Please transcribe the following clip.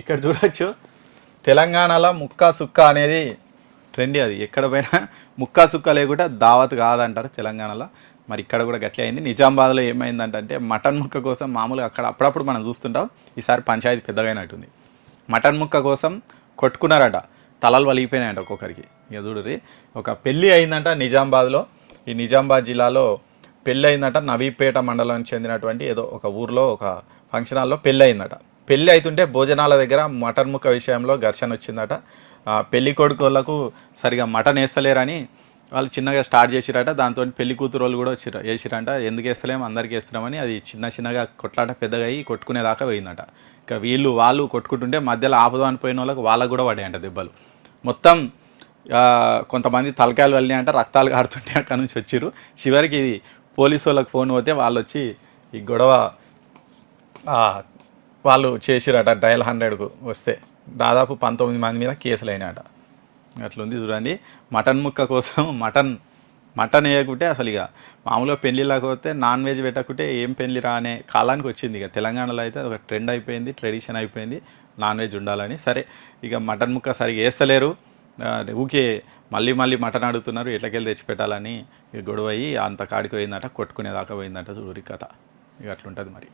ఇక్కడ చూడొచ్చు తెలంగాణలో ముక్కా సుక్క అనేది ట్రెండ్. అది ఎక్కడ పోయినా ముక్కా సుక్క లేకుండా దావత్ కాదంటారు తెలంగాణలో. మరి ఇక్కడ కూడా గట్లే అయింది. నిజామాబాద్లో ఏమైందంటే మటన్ ముక్క కోసం మామూలుగా అక్కడ అప్పుడప్పుడు మనం చూస్తుంటాం, ఈసారి పంచాయతీ పెద్దగైనట్టుంది. మటన్ ముక్క కోసం కొట్టుకున్నారట, తలలు వలిగిపోయినాయంట ఒక్కొక్కరికి. ఇక చూడరి, ఒక పెళ్ళి అయిందంట నిజామాబాద్లో. ఈ నిజామాబాద్ జిల్లాలో పెళ్ళి అయిందట. నవీపేట మండలానికి చెందినటువంటి ఏదో ఒక ఊర్లో ఒక ఫంక్షన్ హాల్లో పెళ్ళి అయిందట. పెళ్ళి అవుతుంటే భోజనాల దగ్గర మటన్ ముక్క విషయంలో ఘర్షణ వచ్చిందట. పెళ్లి కొడుకు వాళ్ళకు సరిగా మటన్ వేస్తలేరని వాళ్ళు చిన్నగా స్టార్ట్ చేసిరట. దాంతో పెళ్లి కూతురు వాళ్ళు కూడా వేసిరంట. ఎందుకు వేస్తలేము, అందరికీ వేస్తున్నామని. అది చిన్నగా కొట్లాట పెద్దగా అయ్యి కొట్టుకునేదాకా పోయిందట. ఇక వాళ్ళు కొట్టుకుంటుంటే మధ్యలో ఆపుదామని పోయిన వాళ్ళకు కూడా పడాయంట దెబ్బలు. మొత్తం కొంతమంది తలకాయలు వెళ్ళినాయంట, రక్తాలు కారుతుంటే అక్కడ నుంచి వచ్చిర్రు. చివరికి ఇది పోలీసు వాళ్ళకి ఫోన్ పోతే వాళ్ళు వచ్చి ఈ గొడవ వాళ్ళు చేసిరట. డయల్ 100కు వస్తే దాదాపు 19 మంది మీద కేసులు అయినాయట. అట్లుంది చూడండి. మటన్ ముక్క కోసం మటన్ వేయకుంటే అసలు ఇక మామూలుగా పెళ్ళిళ్ళకి పోతే నాన్ వెజ్ పెట్టకుంటే ఏం పెళ్ళి రా అనే కాలానికి వచ్చింది. ఇక తెలంగాణలో అయితే ఒక ట్రెండ్ అయిపోయింది, ట్రెడిషన్ అయిపోయింది నాన్ వెజ్ ఉండాలని. సరే, ఇక మటన్ ముక్క సరిగా వేస్తలేరు, ఊకే మళ్ళీ మటన్ అడుగుతున్నారు, ఎట్లకెళ్ళి తెచ్చిపెట్టాలని గొడవ అయ్యి అంత కాడికి పోయిందట, కొట్టుకునేదాకా పోయిందట. చూడు కథ. ఇక అట్లుంటుంది మరి.